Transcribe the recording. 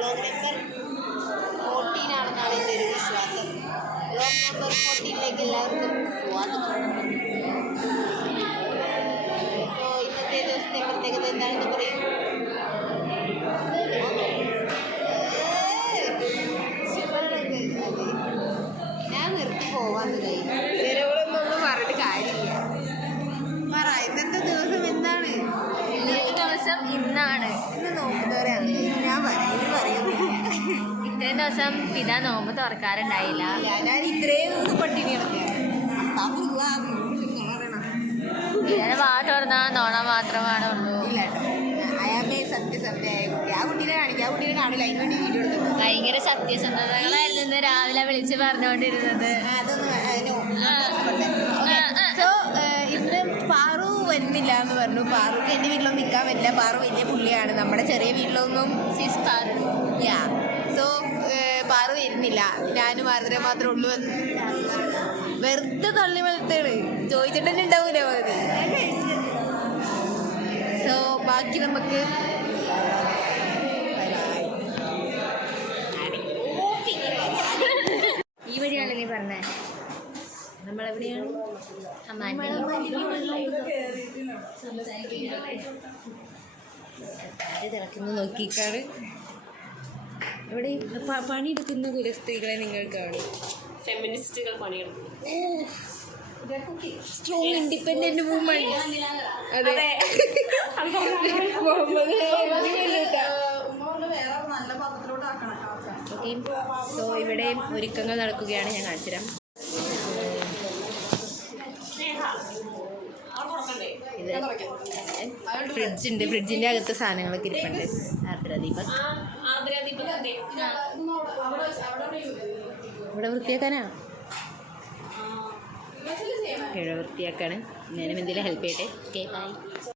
Vlog number 14 ആണെന്നാണ് എൻ്റെ ഒരു വിശ്വാസം. വ്ലോഗ് നമ്പർ 14ലേക്ക് എല്ലാവർക്കും സ്വാഗതം. സോ ഇന്നത്തെ ദിവസത്തെ പ്രത്യേകത എന്താണെന്ന് പറയും. ഞാൻ നിർത്തി പോവാന്ന് കഴിയും. ചിലവളൊന്നും പറഞ്ഞിട്ട് കാര്യമില്ല. പറ ഇന്നത്തെ ദിവസം എന്താണ്? ഇന്നത്തെ ദിവസം ഇന്നാണ്. ഇന്ന് നോമ്പുതോറാണ്. ഞാൻ പറയുന്നില്ല. ഇത്രയും ദിവസം പിതാ നോമ്പ് തുറക്കാറുണ്ടായില്ല. ഞാൻ ഇത്രയും ദിവസം പട്ടിണി കിടക്കുക. ഇങ്ങനെ വാ തുറന്നാ നോണ മാത്രമാണ് ഉള്ളൂ. ഇല്ല കേട്ടോ, അയാമേ സത്യസന്ധയായ കുട്ടി. ആ കുട്ടീനെ കാണില്ല. അതിന് വേണ്ടി വീഡിയോ എടുത്തു. ഭയങ്കര സത്യസന്ധതകളായിരുന്നു ഇന്ന് രാവിലെ വിളിച്ച് പറഞ്ഞുകൊണ്ടിരുന്നത്. സോ ഇന്ന് പാറു വരുന്നില്ല എന്ന് പറഞ്ഞു. പാറുക്ക് എൻ്റെ വീട്ടിലൊന്നും നിൽക്കാൻ പറ്റില്ല. പാറു വലിയ പുള്ളിയാണ്. നമ്മുടെ ചെറിയ വീട്ടിലൊന്നും സോ പാറു വരുന്നില്ല. ഞാനും മാത്രമേ ഉള്ളൂ. വെറുതെ തള്ളി വളർത്താണ്. ചോദിച്ചിട്ട് തന്നെ ഉണ്ടാവൂല പകുതി. സോ ബാക്കി നമുക്ക് ഈ വഴിയാണ് നീ പറഞ്ഞേ. നമ്മളെവിടെയാണ്? തിളക്കുന്നു നോക്കിക്കാണ്. ഇവിടെ പണിയെടുക്കുന്ന കുലസ്ത്രീകളെ നിങ്ങൾ കാണും. ഫെമിനിസ്റ്റുകൾ പണിയെടുക്കും. Strong independent woman. അതെ. ഓക്കെ, സോ ഇവിടെ ഒരുക്കങ്ങൾ നടക്കുകയാണ്. ഞാൻ കാണിച്ചുതരാം. ഇത് ഫ്രിഡ്ജുണ്ട്. ഫ്രിഡ്ജിൻ്റെ അകത്ത് സാധനങ്ങളൊക്കെ ഇരിപ്പുണ്ട്. ആർദ്രദീപക് ഇവിടെ വൃത്തിയാക്കാനാ. ഇവിടെ വൃത്തിയാക്കാണ്. ഞാനും എന്തെങ്കിലും ഹെൽപ്പ് ചെയ്യട്ടെ. Okay, by.